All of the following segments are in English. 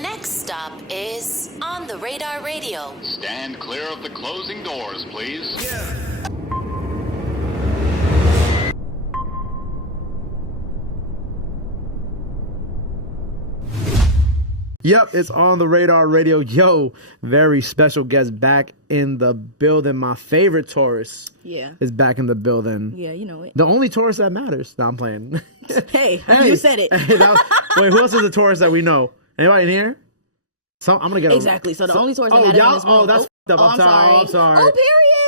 next stop is On the Radar Radio. Stand clear of the closing doors, please. Yeah. Yep, it's On the Radar Radio. Yo, very special guest back in the building. My favorite Taurus is back in the building. Yeah, you know it. The only Taurus that matters. No, I'm playing. Hey, you said it. Wait, who else is the Taurus that we know? Anybody in here? I'm gonna get exactly. So the only Taurus that matters in this room. That's up. I'm sorry.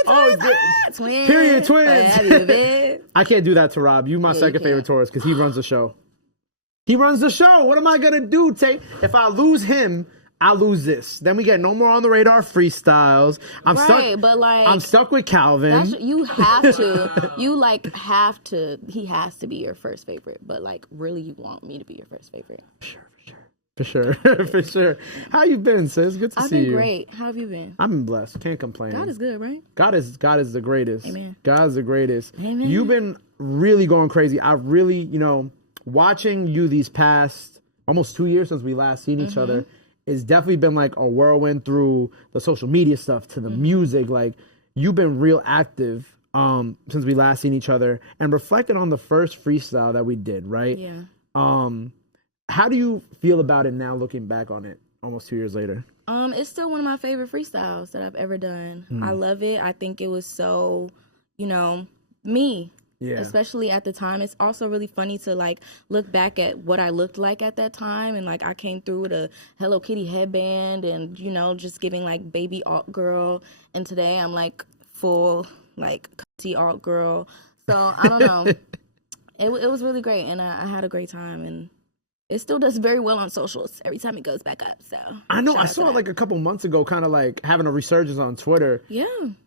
Oh, period. Twins. Period, twins. Have you been? I can't do that to Rob. You my second favorite Taurus because he runs the show. He runs the show. What am I going to do, Tate? If I lose him, I lose this. Then we get no more On the Radar freestyles. I'm stuck with Calvin. You have to. He has to be your first favorite. But, like, really, you want me to be your first favorite. For sure. For sure. How you been, sis? Good to see you. I've been great. How have you been? I've been blessed. Can't complain. God is good, right? God is the greatest. Amen. God is the greatest. Amen. You've been really going crazy. I really, watching you these past almost 2 years since we last seen each other, it's definitely been like a whirlwind through the social media stuff to the music. Like, you've been real active since we last seen each other, and reflecting on the first freestyle that we did, right? Yeah. How do you feel about it now, looking back on it almost 2 years later? It's still one of my favorite freestyles that I've ever done. I love it. I think it was so, me. Yeah. Especially at the time. It's also really funny to like look back at what I looked like at that time, and like I came through with a Hello Kitty headband and just giving like baby alt girl, and today I'm like full like cutty alt girl. So I don't know. It was really great, and I had a great time, and it still does very well on socials every time it goes back up. So I know I saw it like a couple months ago, kind of like having a resurgence on Twitter. Yeah.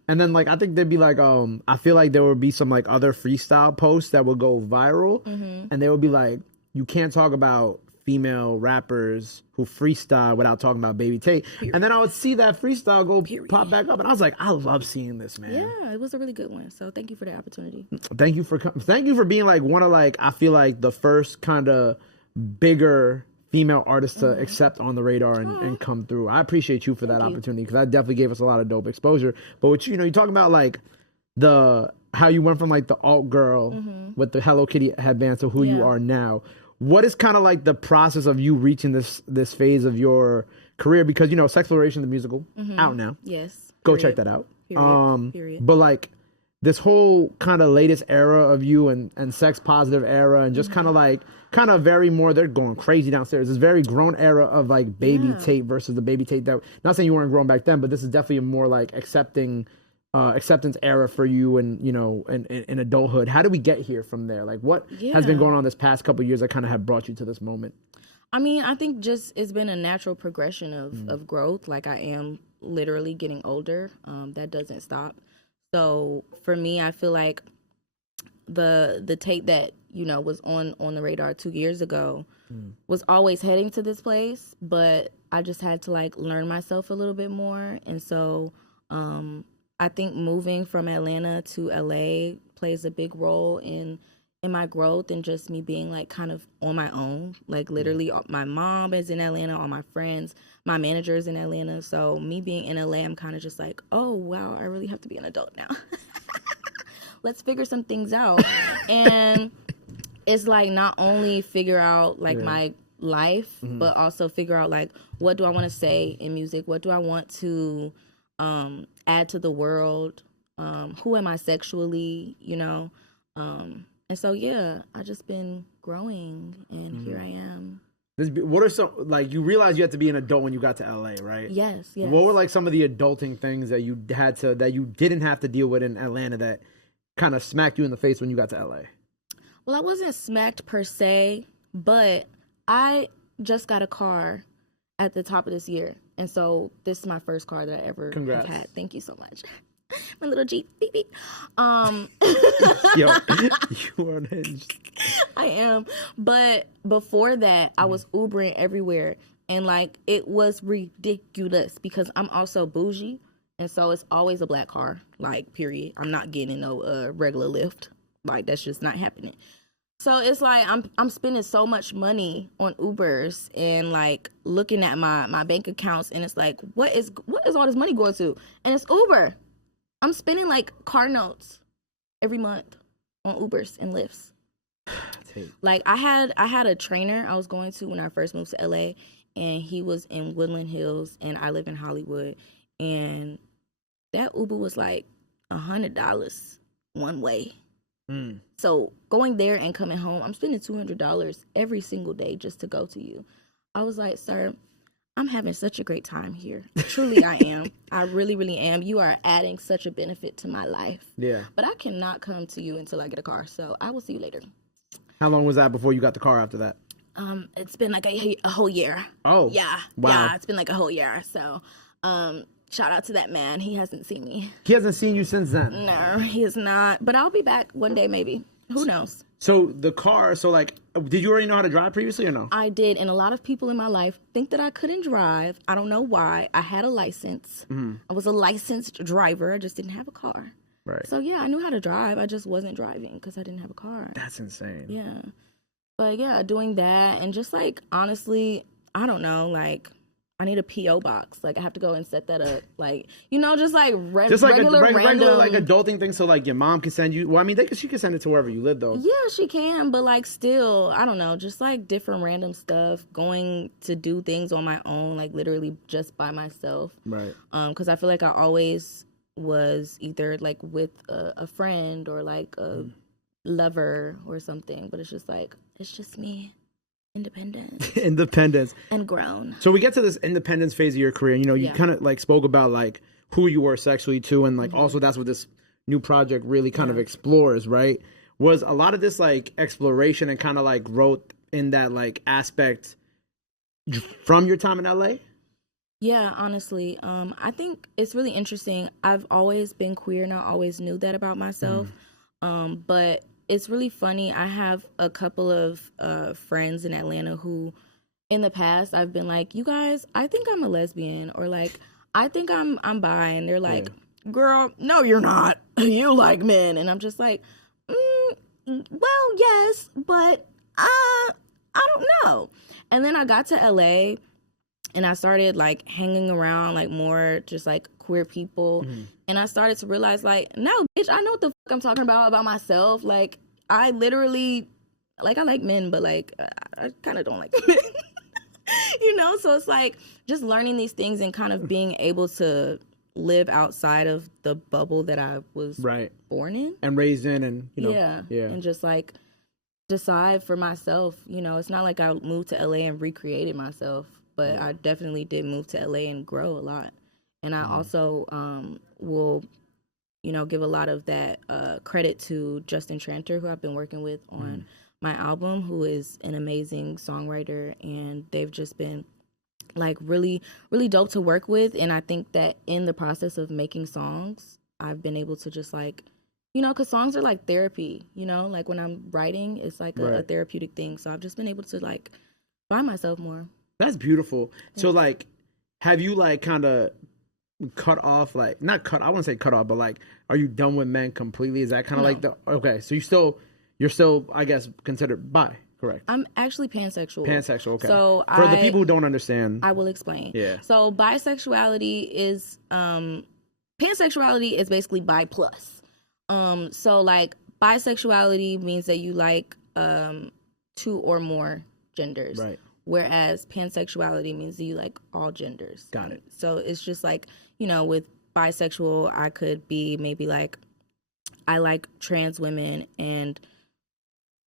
And then like I think there'd be like I feel like there would be some like other freestyle posts that would go viral, and they would be like, you can't talk about female rappers who freestyle without talking about Baby Tate. Period. And then I would see that freestyle go pop back up, and I was like, I love seeing this, man. Yeah, it was a really good one. So thank you for the opportunity. Thank you for being like one of like I feel like the first kind of bigger female artists to accept On the Radar and come through. I appreciate you for that opportunity, because that definitely gave us a lot of dope exposure. But what you're talking about like how you went from like the alt girl with the Hello Kitty headband to who you are now. What is kind of like the process of you reaching this phase of your career? Because Sexploration the musical out now. Yes. Go check that out. Period. But like this whole kind of latest era of you and sex positive era, and just kind of very more, they're going crazy downstairs. This very grown era of like Baby Tate versus the Baby Tate that, not saying you weren't grown back then, but this is definitely a more like acceptance era for you, and in adulthood. How do we get here from there? Like what has been going on this past couple of years that kind of have brought you to this moment? I mean, I think just it's been a natural progression of growth. Like I am literally getting older. That doesn't stop. So for me, I feel like the Tate that was on the radar 2 years ago was always heading to this place, but I just had to like learn myself a little bit more. And so I think moving from Atlanta to LA plays a big role in my growth, and just me being like kind of on my own. Like literally my mom is in Atlanta, all my friends, my manager is in Atlanta. So me being in LA, I'm kind of just like, oh wow, I really have to be an adult now. Let's figure some things out. And it's like not only figure out like my life, but also figure out like, what do I want to say in music? What do I want to add to the world? Who am I sexually, and so, I just been growing, and here I am. What are some, like, you realized you had to be an adult when you got to LA, right? Yes. What were like some of the adulting things that you that you didn't have to deal with in Atlanta that kind of smacked you in the face when you got to LA? Well, I wasn't smacked per se, but I just got a car at the top of this year. And so this is my first car that I ever have had. Thank you so much. My little Jeep. Beep, beep. Yo, you are unhinged. I am. But before that, I was Ubering everywhere. And like, it was ridiculous because I'm also bougie. And so it's always a black car, like, period. I'm not getting no regular Lyft. Like, that's just not happening. So it's like I'm spending so much money on Ubers and like looking at my bank accounts, and it's like, what is all this money going to? And it's Uber. I'm spending like car notes every month on Ubers and Lyfts. Like I had a trainer I was going to when I first moved to LA, and he was in Woodland Hills and I live in Hollywood, and that Uber was like $100 one way. So going there and coming home, I'm spending $200 every single day just to go to you. I was like, sir, I'm having such a great time here. Truly, I am. I really, really am. You are adding such a benefit to my life. Yeah. But I cannot come to you until I get a car. So I will see you later. How long was that before you got the car after that? It's been like a whole year. Oh. Yeah. Wow. Yeah, it's been like a whole year. So, shout out to that man. He hasn't seen me. He hasn't seen you since then? No, he has not. But I'll be back one day, maybe. Who knows? So the car, did you already know how to drive previously or no? I did, and a lot of people in my life think that I couldn't drive. I don't know why. I had a license. I was a licensed driver. I just didn't have a car. Right. So, yeah, I knew how to drive. I just wasn't driving because I didn't have a car. That's insane. Yeah. But, yeah, doing that and just, like, honestly, I don't know, like, I need a P.O. box. Like, I have to go and set that up. Like, you know, just like regular like adulting things, so like your mom can send you. Well, I mean, she can send it to wherever you live, though. Yeah, she can, but like still, I don't know, just like different random stuff. Going to do things on my own, like literally just by myself. Right. Because I feel like I always was either like with a friend or like a lover or something, but it's just like it's just me. Independence and grown. So we get to this independence phase of your career. You know, you kind of like spoke about like who you were sexually too, and like also that's what this new project really kind of explores, right? Was a lot of this like exploration and kind of like growth in that like aspect from your time in LA? Yeah, honestly, I think it's really interesting. I've always been queer and I always knew that about myself, but it's really funny. I have a couple of friends in Atlanta who, in the past, I've been like, you guys, I think I'm a lesbian, or like, I think I'm bi, and they're like, girl, no, you're not. You like men, and I'm just like, well, yes, but I don't know. And then I got to LA, and I started like hanging around like more just like queer people. And I started to realize like, no, bitch, I know what the fuck I'm talking about myself. Like, I literally, like, I like men, but like, I kind of don't like men, you know? So it's like just learning these things and kind of being able to live outside of the bubble that I was born in. And raised in, and, you know. Yeah. And just like decide for myself, you know, it's not like I moved to LA and recreated myself, but I definitely did move to LA and grow a lot. And I also will, you know, give a lot of that credit to Justin Tranter, who I've been working with on my album, who is an amazing songwriter. And they've just been like really, really dope to work with. And I think that in the process of making songs, I've been able to just like, you know, because songs are like therapy, you know, like when I'm writing, it's like a therapeutic thing. So I've just been able to like find myself more. That's beautiful. So like, have you like kind of cut off, like not cut, I wouldn't say cut off, but like, are you done with men completely? Is that kind of like the, okay, so you're still, I guess, considered bi, correct? I'm actually pansexual. Pansexual, okay. So for the people who don't understand, I will explain. Yeah. So bisexuality is, pansexuality is basically bi plus. So like bisexuality means that you like two or more genders. Right. Whereas pansexuality means that you like all genders. Got it. So it's just like, you know, with bisexual, I could be maybe like, I like trans women and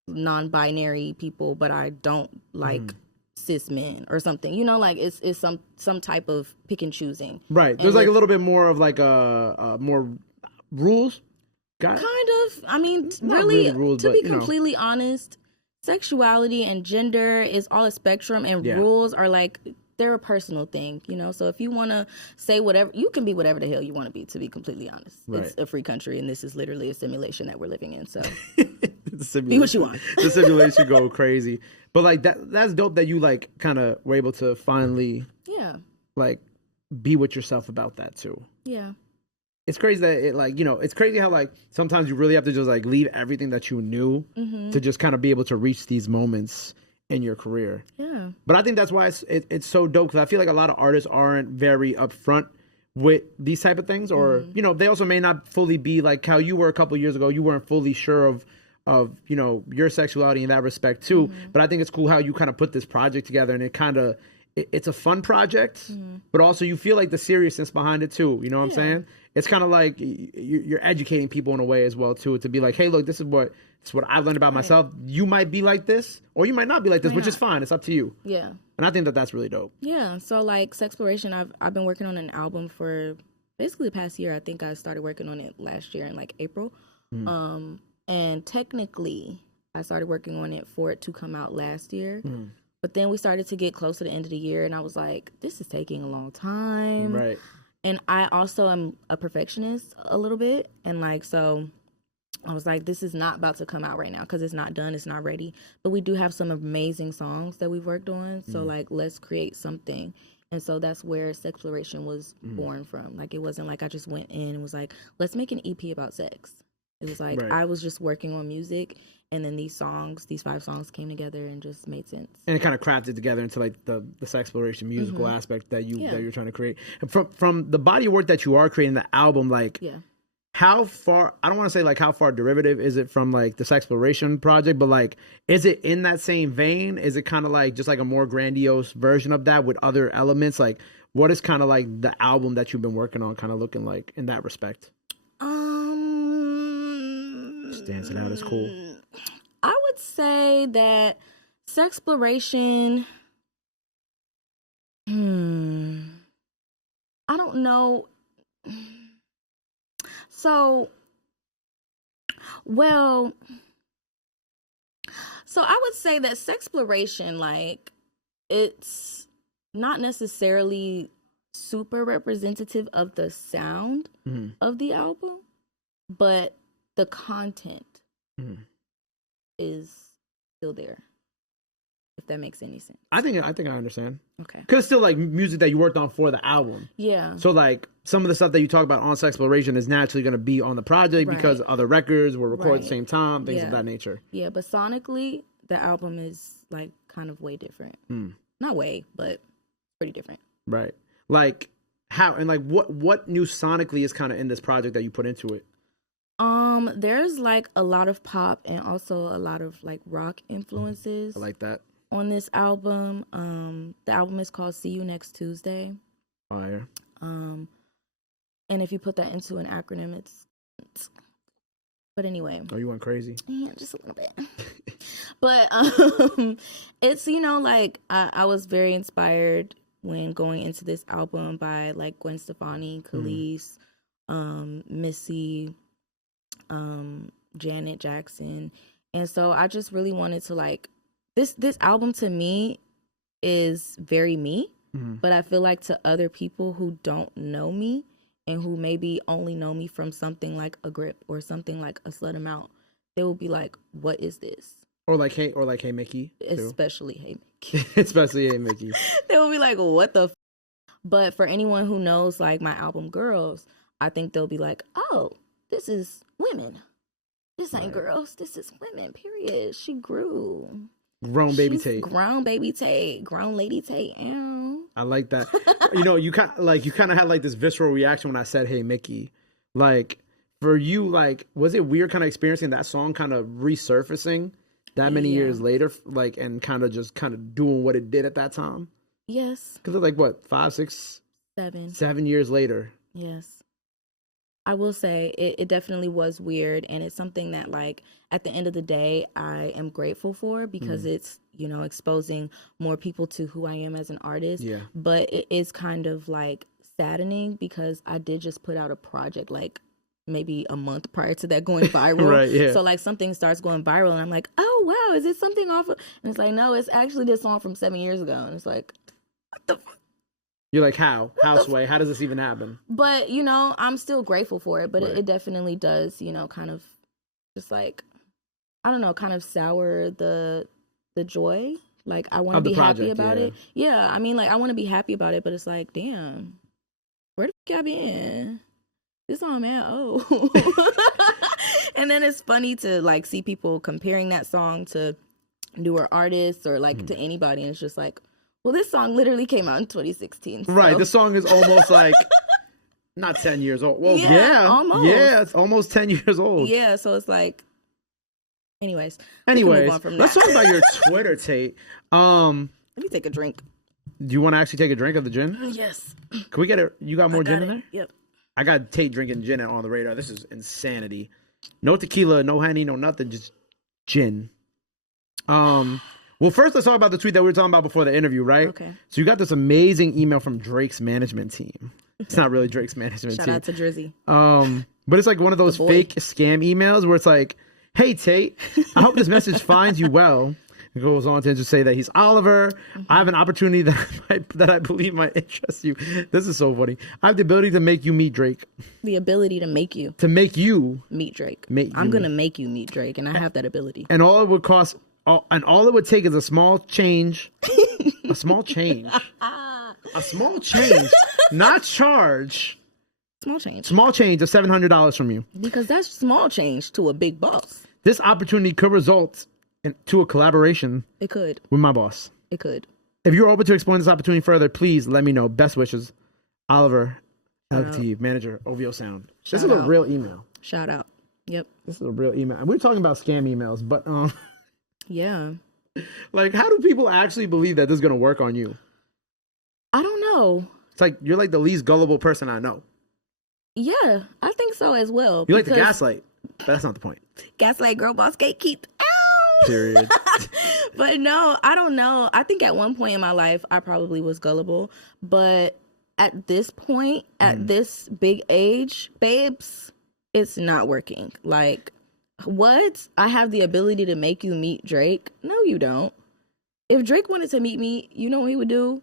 non-binary people, but I don't like cis men or something. You know, like it's some type of pick and choosing. Right. There's like a little bit more of like a more rules. Kind of. I mean, really rules, to be completely honest, sexuality and gender is all a spectrum, and rules are like, they're a personal thing, you know? So if you want to say whatever, you can be whatever the hell you want to be completely honest. Right. It's a free country, and this is literally a simulation that we're living in, so be what you want. The simulation go crazy. But like that's dope that you like kind of were able to finally like be with yourself about that too. Yeah. it's crazy that it like, you know, it's crazy how like sometimes you really have to just like leave everything that you knew to just kind of be able to reach these moments in your career. Yeah. But I think that's why it's so dope, because I feel like a lot of artists aren't very upfront with these type of things, or you know, they also may not fully be like how you were a couple years ago. You weren't fully sure of you know, your sexuality in that respect too. But I think it's cool how you kind of put this project together, and it kind of it's a fun project, but also you feel like the seriousness behind it too. You know what I'm saying? It's kind of like you're educating people in a way as well too, to be like, hey, look, this is what I've learned about myself. You might be like this, or you might not be like this, which is fine. It's up to you. Yeah. And I think that that's really dope. Yeah. So like Sexploration, I've been working on an album for basically the past year. I think I started working on it last year in like April. And technically I started working on it for it to come out last year. But then we started to get close to the end of the year, and I was like, this is taking a long time. Right. And I also am a perfectionist a little bit. And like, so I was like, this is not about to come out right now because it's not done, it's not ready. But we do have some amazing songs that we've worked on. So like, let's create something. And so that's where Sexploration was born from. Like, it wasn't like I just went in and was like, let's make an EP about sex. It was like, I was just working on music, and then these 5 songs came together and just made sense. And it kind of crafted together into like the Sexploration musical aspect that you're trying to create. And from the body of work that you are creating, the album, like how far, I don't want to say like how far derivative is it from like the Sexploration project, but like, is it in that same vein? Is it kind of like just like a more grandiose version of that with other elements? Like, what is kind of like the album that you've been working on kind of looking like in that respect? Just dancing out is cool. I would say that Sexploration, I don't know. So I would say that Sexploration, like, it's not necessarily super representative of the sound of the album, but the content is still there, if that makes any sense. I think I understand. Okay. Because it's still like music that you worked on for the album. Yeah. So like some of the stuff that you talk about on Sexploration is naturally going to be on the project because other records were recorded at the same time, things of that nature. Yeah, but sonically, the album is like kind of way different. Not way, but pretty different. Right. Like how, and like what new sonically is kind of in this project that you put into it? There's like a lot of pop and also a lot of like rock influences. I like that. On this album. The album is called See You Next Tuesday. Oh yeah. And if you put that into an acronym, it's but anyway. Oh, you went crazy? Yeah, just a little bit. But it's, you know, like I was very inspired when going into this album by like Gwen Stefani, Khalees, Missy, Janet Jackson. And so I just really wanted to like, this album to me is very me, but I feel like to other people who don't know me and who maybe only know me from something like a grip or something like a Slut Amount, they will be like, what is this? Or like Hey Mickey. Especially Hey Mickey. Especially Hey Mickey. They will be like, what the But for anyone who knows like my album Girls, I think they'll be like, oh, this is women. This ain't girls. This is women, period. She grew. Grown baby She's Tate. Grown baby Tate. Grown lady Tate. Ew. I like that. You know, you kind of had like this visceral reaction when I said Hey Mickey. Like for you, like was it weird kind of experiencing that song kind of resurfacing that many years later, like, and kind of doing what it did at that time? Yes. Because it's like what, 5, 6, 7 years later. Yes. I will say it definitely was weird, and it's something that like at the end of the day I am grateful for because it's, you know, exposing more people to who I am as an artist. Yeah. But it is kind of like saddening because I did just put out a project like maybe a month prior to that going viral. Right, yeah. So like something starts going viral and I'm like, oh wow, is this something off of? And it's like, no, it's actually this song from 7 years ago. And it's like, what the fuck? You're like, how? How, Sway? How does this even happen? But, you know, I'm still grateful for it. But it definitely does, you know, kind of just like, I don't know, kind of sour the joy. Like, I want to be happy about it. Yeah, I mean, like, I want to be happy about it. But it's like, damn, where the fuck I been? this song, man, oh. And then it's funny to like see people comparing that song to newer artists or like to anybody, and it's just like, well, this song literally came out in 2016. So. Right, this song is almost like not 10 years old. Well, almost. Yeah, it's almost 10 years old. Yeah, so it's like, anyways, let's talk about your Twitter, Tate. Let me take a drink. Do you want to actually take a drink of the gin? Yes. Can we get it? You got more gin in there? Yep. I got Tate drinking gin on the radar. This is insanity. No tequila, no Henny, no nothing, just gin. Well, first let's talk about the tweet that we were talking about before the interview, right? Okay. So you got this amazing email from Drake's management team. It's not really Drake's management team. Shout out to Drizzy. But it's like one of those fake scam emails where it's like, hey, Tate, I hope this message finds you well. It goes on to just say that he's Oliver. I have an opportunity that I believe might interest you. This is so funny. I have the ability to make you meet Drake. The ability to make you. To make you. Meet Drake. I'm going to make you meet Drake, and I have that ability. And all it would cost, and all it would take is a small change. A small change. A small change. Not charge. Small change. Small change of $700 from you. Because that's small change to a big boss. This opportunity could result to a collaboration. It could. With my boss. It could. If you're open to exploring this opportunity further, please let me know. Best wishes, Oliver, LT, manager, OVO Sound. This is a real email. Shout out. Yep. This is a real email. We're talking about scam emails, but yeah. Like, how do people actually believe that this is gonna work on you? I don't know. It's like you're like the least gullible person I know. Yeah, I think so as well. You like to gaslight, but that's not the point. Gaslight, girl boss, gatekeep. Period. But no, I don't know. I think at one point in my life, I probably was gullible. But at this point, at this big age, babes, it's not working. Like, what? I have the ability to make you meet Drake? No, you don't. If Drake wanted to meet me, you know what he would do?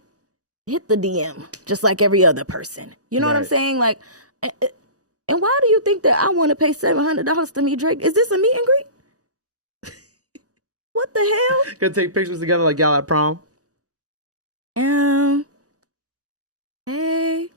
Hit the DM, just like every other person. You know what I'm saying? Like, and why do you think that I want to pay $700 to meet Drake? Is this a meet and greet? What the hell? Gonna take pictures together like y'all at prom? Hey.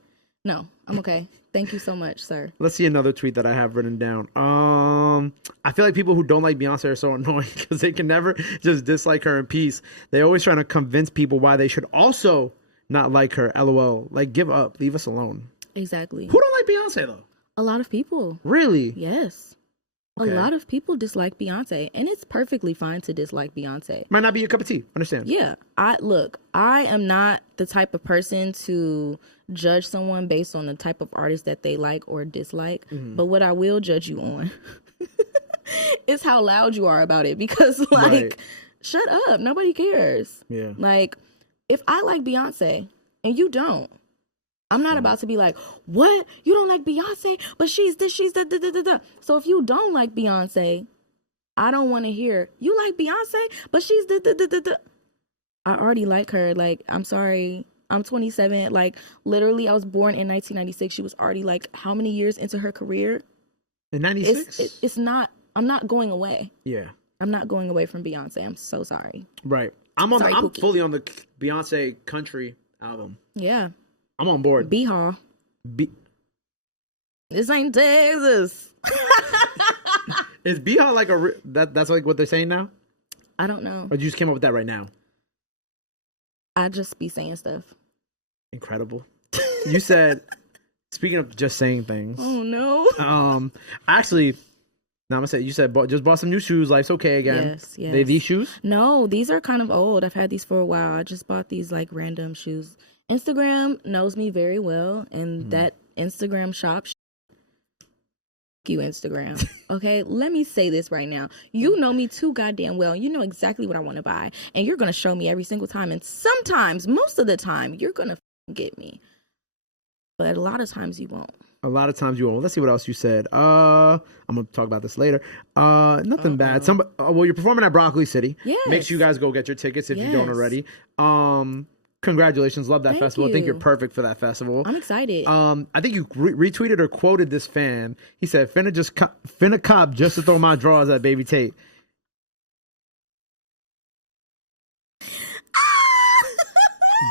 No, I'm okay. Thank you so much, sir. Let's see another tweet that I have written down. I feel like people who don't like Beyonce are so annoying because they can never just dislike her in peace. They always trying to convince people why they should also not like her. LOL. Like, give up. Leave us alone. Exactly. Who don't like Beyonce, though? A lot of people. Really? Yes. Okay. A lot of people dislike Beyonce, and it's perfectly fine to dislike Beyonce. Might not be your cup of tea. Understand? Yeah. I am not the type of person to judge someone based on the type of artist that they like or dislike. But what I will judge you on is how loud you are about it. Because, shut up. Nobody cares. Yeah. Like, if I like Beyonce and you don't, I'm not about to be like, what? You don't like Beyonce? But she's this, she's da, da, da, da, da. So if you don't like Beyonce, I don't want to hear, you like Beyonce? But she's da, da, da, da, da. I already like her. Like, I'm sorry. I'm 27. Like, literally, I was born in 1996. She was already, like, how many years into her career? In 96? It's not, I'm not going away. Yeah. I'm not going away from Beyonce. I'm so sorry. Right. I'm fully on the Beyonce country album. Yeah. I'm on board. B-Haw. This ain't Texas. Is B-Haw like that's like what they're saying now? I don't know. Or you just came up with that right now? I just be saying stuff. Incredible. You said, speaking of just saying things. Oh no. Actually, no, I'm gonna say you said just bought some new shoes. Life's okay again. Yes, yes. They these shoes? No, these are kind of old. I've had these for a while. I just bought these like random shoes. Instagram knows me very well, and that Instagram shop. You Instagram. Okay, let me say this right now. You know me too goddamn well. You know exactly what I want to buy, and you're gonna show me every single time. And sometimes, most of the time, you're gonna get me, but a lot of times you won't. A lot of times you won't. Let's see what else you said. I'm gonna talk about this later. Nothing bad. Well, you're performing at Broccoli City. Yes. Make sure you guys go get your tickets if you don't already. Congratulations. Love that festival. I think you're perfect for that festival. I'm excited. I think you retweeted or quoted this fan. He said, finna cop just to throw my drawers at baby Tate.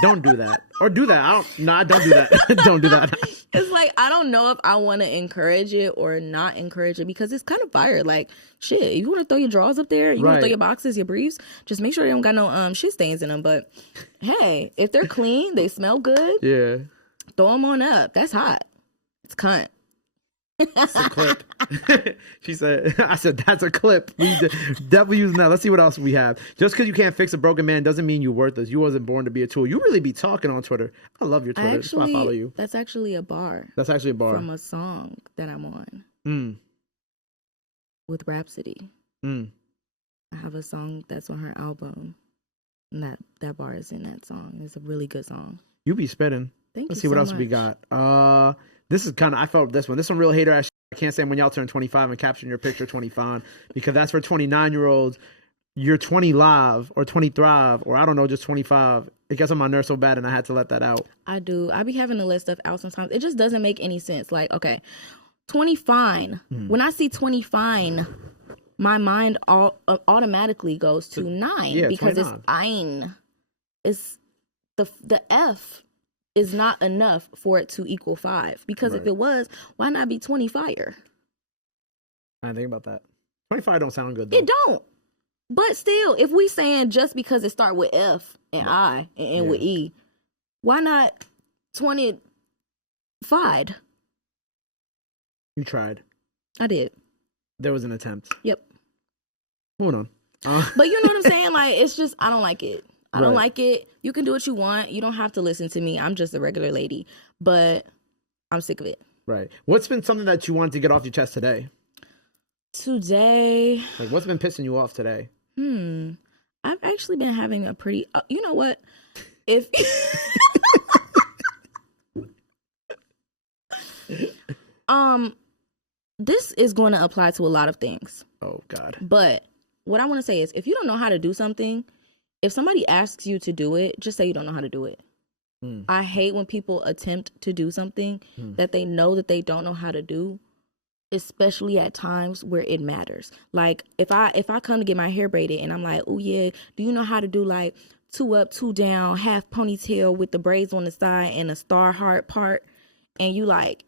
Don't do that. Or do that. Don't do that. Don't do that. It's like, I don't know if I want to encourage it or not encourage it because it's kind of fire. Like, shit, if you want to throw your drawers up there, you want to throw your boxes, your briefs, just make sure they don't got no shit stains in them. But hey, if they're clean, they smell good. Yeah. Throw them on up. That's hot. It's cunt. That's a clip. She said, I said, that's a clip. We definitely using that. Let's see what else we have. Just because you can't fix a broken man doesn't mean you're worthless. You wasn't born to be a tool. You really be talking on Twitter. I love your Twitter. That's why I follow you. That's actually a bar. That's actually a bar. From a song that I'm on. With Rhapsody. I have a song that's on her album. And that bar is in that song. It's a really good song. You be spitting. Let's see what else we got. This is kind of, I felt this one. This one real hater ass. I can't say when y'all turn 25 and caption your picture 25 because that's for 29-year-olds. You're 20 live or 20 thrive or I don't know, just 25. It gets on my nerves so bad and I had to let that out. I do. I be having to let stuff out sometimes. It just doesn't make any sense. Like, okay, 20 fine. When I see 20 fine, my mind automatically goes to 9 because 29. It's ein. It's the F is not enough for it to equal 5 because if it was, why not be 20 fire? I didn't think about that. 25 don't sound good though. It don't. But still, if we saying just because it start with F and I and end with E, why not 20 fied? You tried. I did. There was an attempt. Yep. Hold on. But you know what I'm saying? Like, it's just, I don't like it. I don't like it. You can do what you want. You don't have to listen to me. I'm just a regular lady. But I'm sick of it. Right. What's been something that you wanted to get off your chest today? Today? Like, what's been pissing you off today? I've actually been having a pretty... you know what? If... This is going to apply to a lot of things. Oh, God. But what I want to say is, if you don't know how to do something... If somebody asks you to do it, just say you don't know how to do it. I hate when people attempt to do something that they know that they don't know how to do, especially at times where it matters. Like if I come to get my hair braided and I'm like, oh yeah, do you know how to do like 2 up, 2 down, half ponytail with the braids on the side and a star heart part? And you like,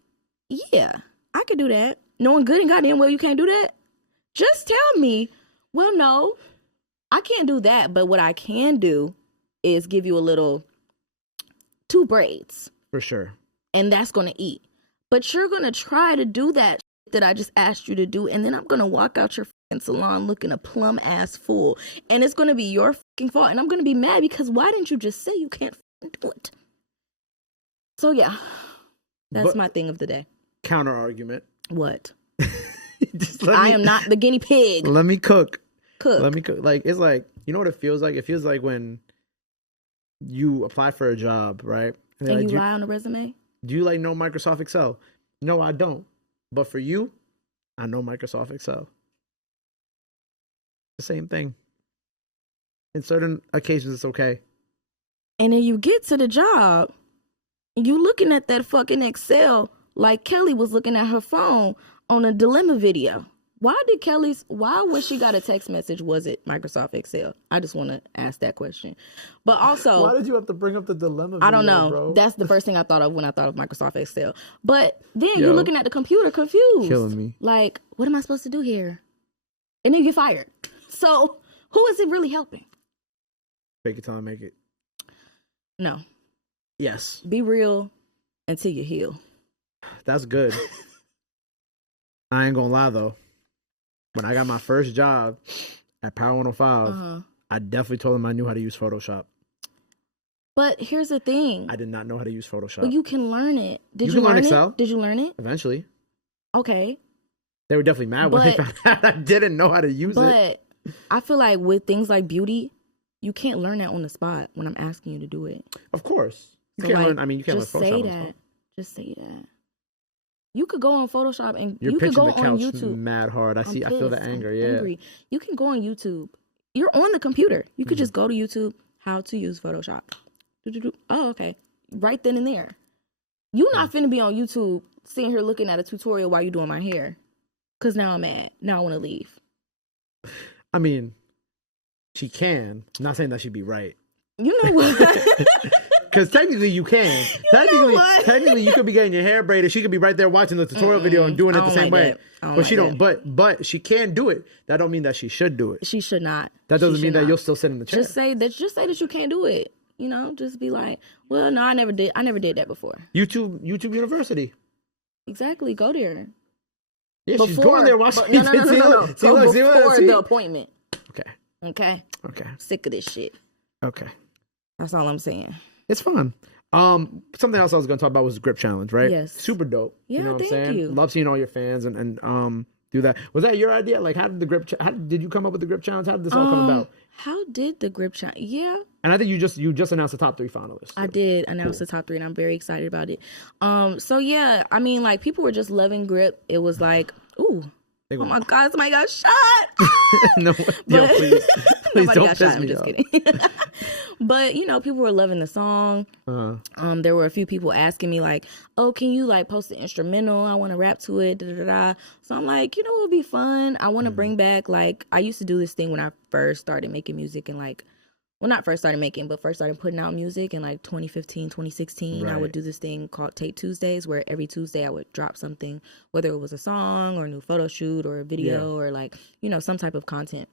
yeah, I could do that. Knowing good and goddamn well you can't do that. Just tell me, well, no. I can't do that, but what I can do is give you a little 2 braids. For sure. And that's going to eat. But you're going to try to do that I just asked you to do, and then I'm going to walk out your fucking salon looking a plum ass fool. And it's going to be your fucking fault, and I'm going to be mad because why didn't you just say you can't fucking do it? So yeah, that's my thing of the day. Counter argument. What? I am not the guinea pig. Let me cook. Let me cook. Like, it's like, you know what it feels like? It feels like when you apply for a job, right? And like, you lie on the resume? Do you like know Microsoft Excel? No, I don't. But for you, I know Microsoft Excel. The same thing. In certain occasions, it's okay. And then you get to the job, and you looking at that fucking Excel like Kelly was looking at her phone on a dilemma video. Why when she got a text message, was it Microsoft Excel? I just want to ask that question. But also... Why did you have to bring up the dilemma video, I don't know. Bro? That's the first thing I thought of when I thought of Microsoft Excel. But then you're looking at the computer confused. Killing me. Like, what am I supposed to do here? And then you get fired. So, who is it really helping? Fake it till I make it. No. Yes. Be real until you heal. That's good. I ain't gonna lie, though. When I got my first job at Power 105, I definitely told them I knew how to use Photoshop. But here's the thing. I did not know how to use Photoshop. But you can learn it. Did you learn Excel? It? Did you learn it? Eventually. Okay. They were definitely mad when they found out I didn't know how to use it. But I feel like with things like beauty, you can't learn that on the spot when I'm asking you to do it. Of course. You so can't learn, I mean, you can't learn Photoshop. Just say that. Just say that. You could go on Photoshop and you could go the on couch YouTube. Mad hard. I feel the anger. I'm angry. You can go on YouTube. You're on the computer. You could just go to YouTube. How to use Photoshop. Oh, okay. Right then and there. You're not finna be on YouTube sitting here looking at a tutorial while you're doing my hair. Cause now I'm mad. Now I want to leave. I mean, she can. I'm not saying that she'd be right. You know what? Because technically you can. Technically you could be getting your hair braided. She could be right there watching the tutorial video and doing it the same way. But she don't. But she can do it. That don't mean that she should do it. She should not. That doesn't mean that you'll still sit in the chair. Just say that you can't do it. You know, just be like, well, no, I never did that before. YouTube University. Exactly. Go there. Yeah, she's going there watching. No. Go before the appointment. Okay. Sick of this shit. Okay. That's all I'm saying. It's fun. Something else I was going to talk about was the grip challenge, right? Yes. Super dope. Yeah, you know what I'm thank saying? you. Love seeing all your fans and do that. Was that your idea? Like, how did the grip? How did you come up with the grip challenge? How did this all come about? How did the grip challenge? Yeah. And I think you just announced the top 3 finalists. I did announce the top 3, and I'm very excited about it. So yeah, I mean, like, people were just loving grip. It was like, ooh. Oh my God, somebody got shot. No, please don't piss me off. I'm just kidding. But, you know, people were loving the song. There were a few people asking me like, oh, can you like post an instrumental? I want to rap to it. So I'm like, you know, it would be fun. I want to bring back, like, I used to do this thing when I first started making music and like, well, not first started making, but first started putting out music in like 2015, 2016. Right. I would do this thing called Tate Tuesdays, where every Tuesday I would drop something, whether it was a song or a new photo shoot or a video or like, you know, some type of content.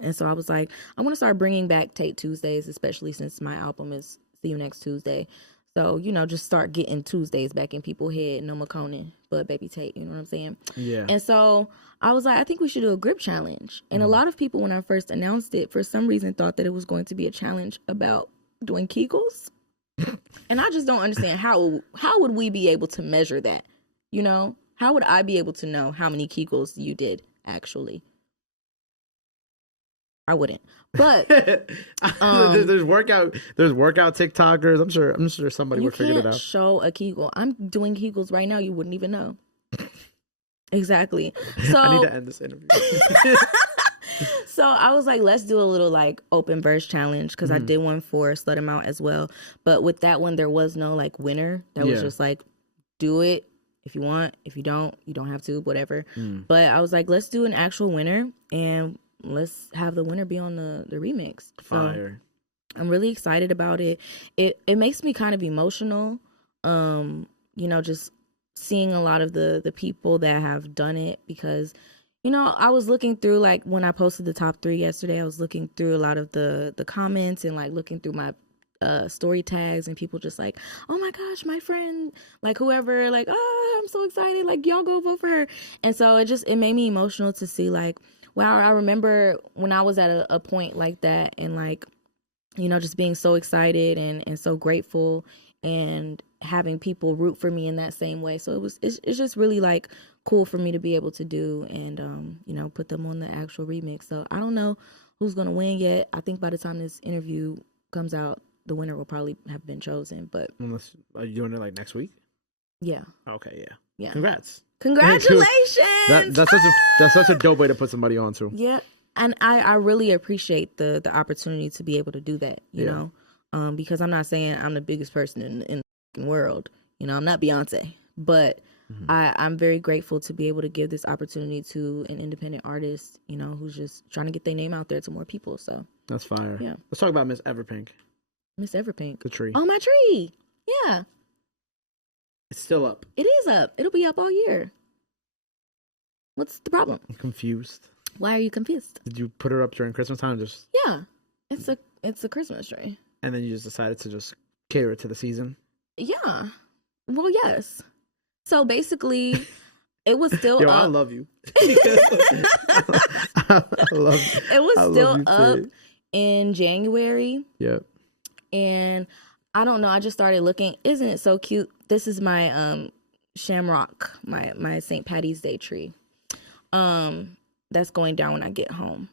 And so I was like, I want to start bringing back Tate Tuesdays, especially since my album is See You Next Tuesday. So, you know, just start getting Tuesdays back in people's head. No McConan, but Baby Tate, you know what I'm saying? Yeah. And so I was like, I think we should do a grip challenge. And a lot of people, when I first announced it, for some reason thought that it was going to be a challenge about doing Kegels. And I just don't understand how would we be able to measure that? You know, how would I be able to know how many Kegels you did actually? I wouldn't. But there's workout TikTokers. I'm sure somebody would figure it out. You can't show a Kegel. I'm doing Kegels right now. You wouldn't even know. Exactly. So I need to end this interview. So I was like, let's do a little like open verse challenge, because I did one for Slut 'Em Out as well. But with that one, there was no like winner. That was just like, do it if you want. If you don't have to, whatever. But I was like, let's do an actual winner and let's have the winner be on the remix. Fire. So I'm really excited about it. It makes me kind of emotional. You know, just seeing a lot of the people that have done it, because, you know, I was looking through, like, when I posted the top 3 yesterday, I was looking through a lot of the comments and like looking through my story tags, and people just like, oh my gosh, my friend, like whoever, like, oh, I'm so excited, like, y'all go vote for her. And so it made me emotional to see like, wow, I remember when I was at a point like that, and like, you know, just being so excited and so grateful, and having people root for me in that same way. So it's just really like cool for me to be able to do, and you know, put them on the actual remix. So I don't know who's gonna win yet. I think by the time this interview comes out, the winner will probably have been chosen. But are you doing it like next week? Yeah. Okay. Yeah. Congrats. Congratulations. That's such a dope way to put somebody on too. Yeah. And I really appreciate the opportunity to be able to do that, you know, because I'm not saying I'm the biggest person in the world. You know, I'm not Beyonce, but I'm very grateful to be able to give this opportunity to an independent artist, you know, who's just trying to get their name out there to more people. So that's fire. Yeah. Let's talk about Miss Everpink. Miss Everpink. The tree. Oh, my tree. Yeah. It's still up. It is up. It'll be up all year. What's the problem? I'm confused. Why are you confused? Did you put her up during Christmas time? Yeah. It's a Christmas tree. And then you just decided to just cater it to the season? Yeah. Well, yes. So basically, it was still up. I love you. I love you. It was still up in January. Yep. And I don't know, I just started looking. Isn't it so cute? This is my shamrock, my St. Patty's Day tree. That's going down when I get home.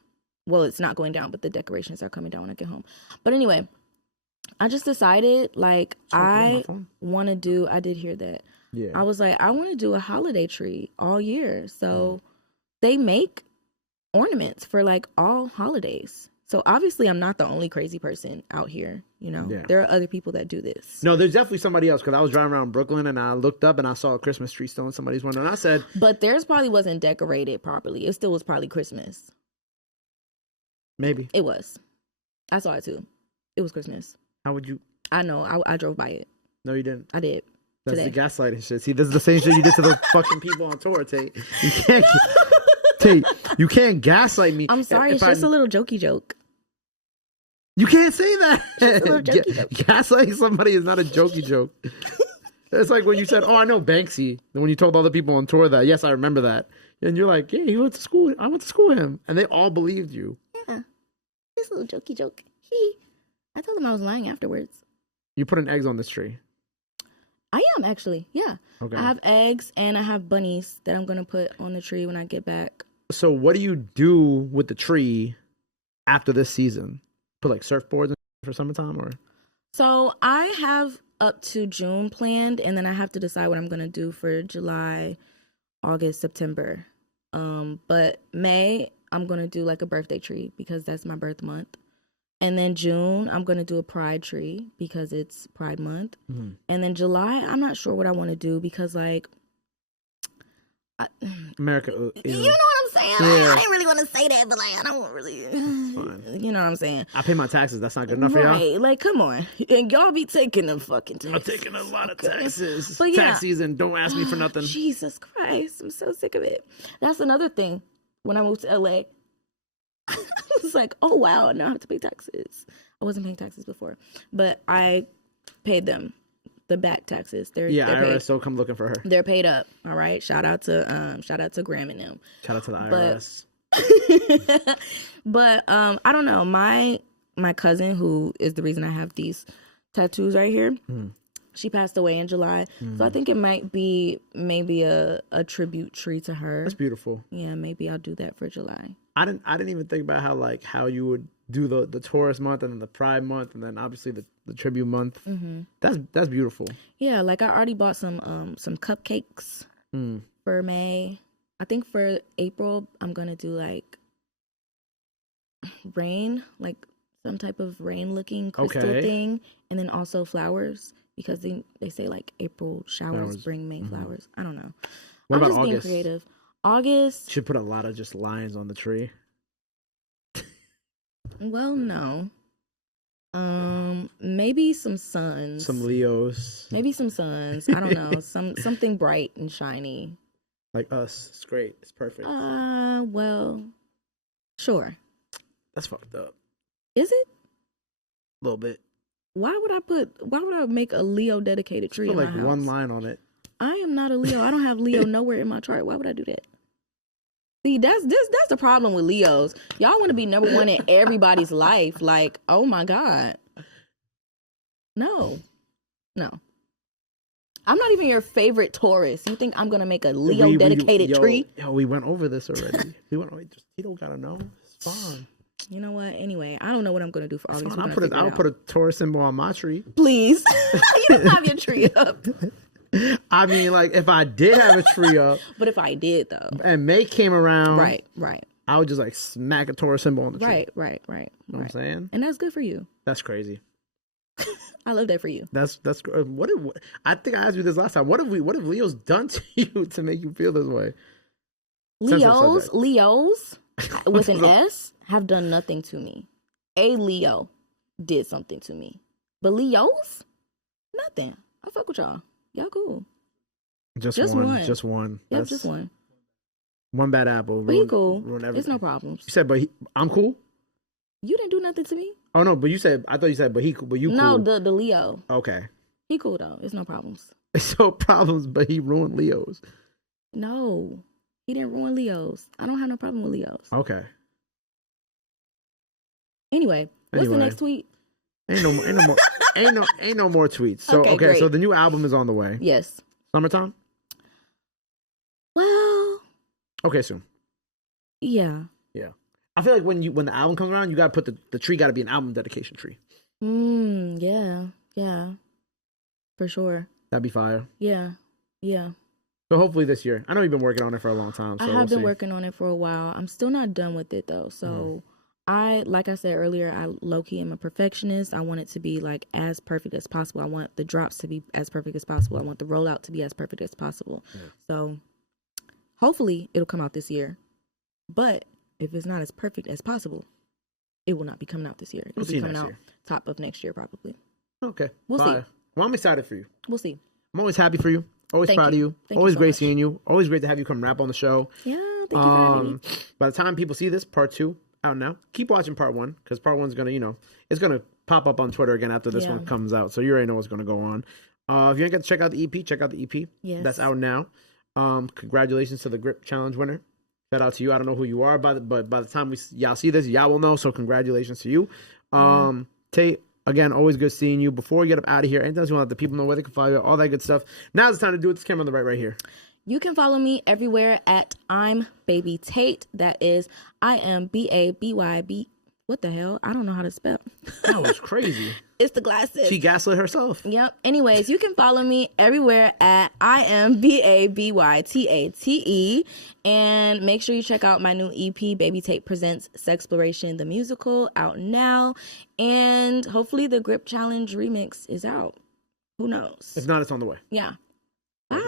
Well, it's not going down, but the decorations are coming down when I get home. But anyway, I just decided, like, I want to do, I did hear that. Yeah. I was like, I want to do a holiday tree all year. So they make ornaments for like all holidays. So obviously I'm not the only crazy person out here, you know. Yeah. There are other people that do this. No, there's definitely somebody else, because I was driving around Brooklyn and I looked up and I saw a Christmas tree still in somebody's window, and I said, but theirs probably wasn't decorated properly. It still was probably Christmas. Maybe. It was. I saw it too. It was Christmas. How would you I know. I drove by it. No, you didn't. I did. That's today. the gaslighting shit. See, this is the same shit you did to the fucking people on tour, Tate. You can't, Tate. You can't gaslight me. I'm sorry. It's just a little jokey joke. You can't say that. Just a little jokey joke. Gaslighting somebody is not a jokey joke. It's like when you said, "Oh, I know Banksy," and when you told all the people on tour that, yes, I remember that, and you're like, "Yeah, he went to school. I went to school with him," and they all believed you. Yeah, just a little jokey joke. I told them I was lying afterwards. You putting eggs on this tree. I am actually, yeah. Okay. I have eggs and I have bunnies that I'm gonna put on the tree when I get back. So what do you do with the tree after this season? Put like surfboards for summertime, or? So I have up to June planned, and then I have to decide what I'm gonna do for July, August, September. But May I'm gonna do like a birthday tree because that's my birth month. And then June, I'm going to do a pride tree because it's Pride Month. Mm-hmm. And then July, I'm not sure what I want to do because, like... America... You know what I'm saying? Yeah. I didn't really want to say that, but, like, I don't really... You know what I'm saying? I pay my taxes. That's not good enough for y'all? Right. Like, come on. And y'all be taking them fucking taxes. I'm taking a lot of taxes. But yeah. Tax season, don't ask me for nothing. Jesus Christ. I'm so sick of it. That's another thing. When I moved to LA... I was like, oh, wow, now I have to pay taxes. I wasn't paying taxes before, but I paid them the back taxes. They're IRS, so come looking for her. They're paid up. All right. Shout out to Graham and them. Shout out to the IRS. But I don't know. My cousin, who is the reason I have these tattoos right here, she passed away in July. So I think it might be maybe a tribute tree to her. That's beautiful. Yeah, maybe I'll do that for July. I didn't even think about how you would do the Taurus month and then the Pride month and then obviously the tribute month. Mm-hmm. That's beautiful. Yeah, like I already bought some cupcakes for May. I think for April I'm gonna do like rain, like some type of rain looking crystal thing, and then also flowers because they say like April showers bring May flowers. I don't know. What about just August? Being creative. August. Should put a lot of just lions on the tree. Well, no. Maybe some suns. Some Leos. Maybe some suns. I don't know. Something bright and shiny. Like us. It's great. It's perfect. Well, sure. That's fucked up. Is it? A little bit. Why would I make a Leo dedicated tree in my house? One line on it. I am not a Leo. I don't have Leo nowhere in my chart. Why would I do that? See, that's the problem with Leos. Y'all want to be number one in everybody's life. Like, oh my God. No. I'm not even your favorite Taurus. You think I'm gonna make a Leo dedicated tree? Yo, we went over this already. You don't gotta know. It's fine. You know what? Anyway, I don't know what I'm gonna do for August. I'll put a Taurus symbol on my tree. Please. You don't have your tree up. I mean, like, if I did have a tree up. But if I did, though. And May came around. Right. I would just, like, smack a Taurus symbol on the tree. Right. You know what I'm saying? And that's good for you. That's crazy. I love that for you. That's I think I asked you this last time. What have Leo's done to you to make you feel this way? Leos with an S have done nothing to me. A Leo did something to me. But Leos? Nothing. I fuck with y'all. Y'all cool. Just one. Yep, just one. One bad apple. But he cool. There's no problems. You said, I'm cool? You didn't do nothing to me. Oh, no, but I thought you said, but you cool. No, the Leo. Okay. He cool, though. It's no problems. It's no problems, but he ruined Leos. No. He didn't ruin Leos. I don't have no problem with Leos. Okay. Anyway, what's the next tweet? Ain't no more tweets. So okay, so the new album is on the way. Yes. Summertime? Well. Okay, soon. Yeah. Yeah. I feel like when the album comes around, you gotta put the tree gotta be an album dedication tree. Yeah. For sure. That'd be fire. Yeah. So hopefully this year. I know you've been working on it for a long time. So I have been working on it for a while. I'm still not done with it though. So like I said earlier, I low-key am a perfectionist. I want it to be like as perfect as possible. I want the drops to be as perfect as possible. I want the rollout to be as perfect as possible. Yeah. So hopefully it'll come out this year. But if it's not as perfect as possible, it will not be coming out this year. It'll be coming out top of next year probably. Okay. We'll see. Well, I'm excited for you. We'll see. I'm always happy for you. Always Thank proud you. of you. Thank Always you so great much. seeing you. Always great to have you come rap on the show. Yeah, thank you for having me. By the time people see this, part 2 out now. Keep watching part 1 because part 1's gonna, it's gonna pop up on Twitter again after this one comes out. So you already know what's gonna go on. If you ain't get to check out the EP, check out the EP. Yes. That's out now. Congratulations to the Grip Challenge winner. Shout out to you. I don't know who you are, but by the time y'all see this, y'all will know. So congratulations to you. Tate, again, always good seeing you. Before we get up out of here, anything else you want to let the people know where they can follow you, all that good stuff. Now's the time to do it. This camera on the right here. You can follow me everywhere at I'm Baby Tate. That is IMBABYB. What the hell? I don't know how to spell. That was crazy. It's the glasses. She gaslit herself. Yep. Anyways, you can follow me everywhere at IMBABYTATE. And make sure you check out my new EP, Baby Tate Presents Sexploration, the musical, out now. And hopefully the Grip Challenge remix is out. Who knows? If not, it's on the way. Yeah. Bye.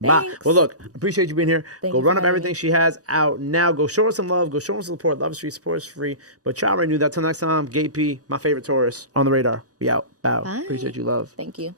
Bye. Thanks. Well, look, appreciate you being here. Thank Go you run for up having everything me. she has out now. Go show her some love. Go show her some support. Love is free. Support is free. But y'all already knew that. Till next time, Gay P, my favorite Taurus, on the radar. Be out. Bow. Bye. Appreciate you, love. Thank you.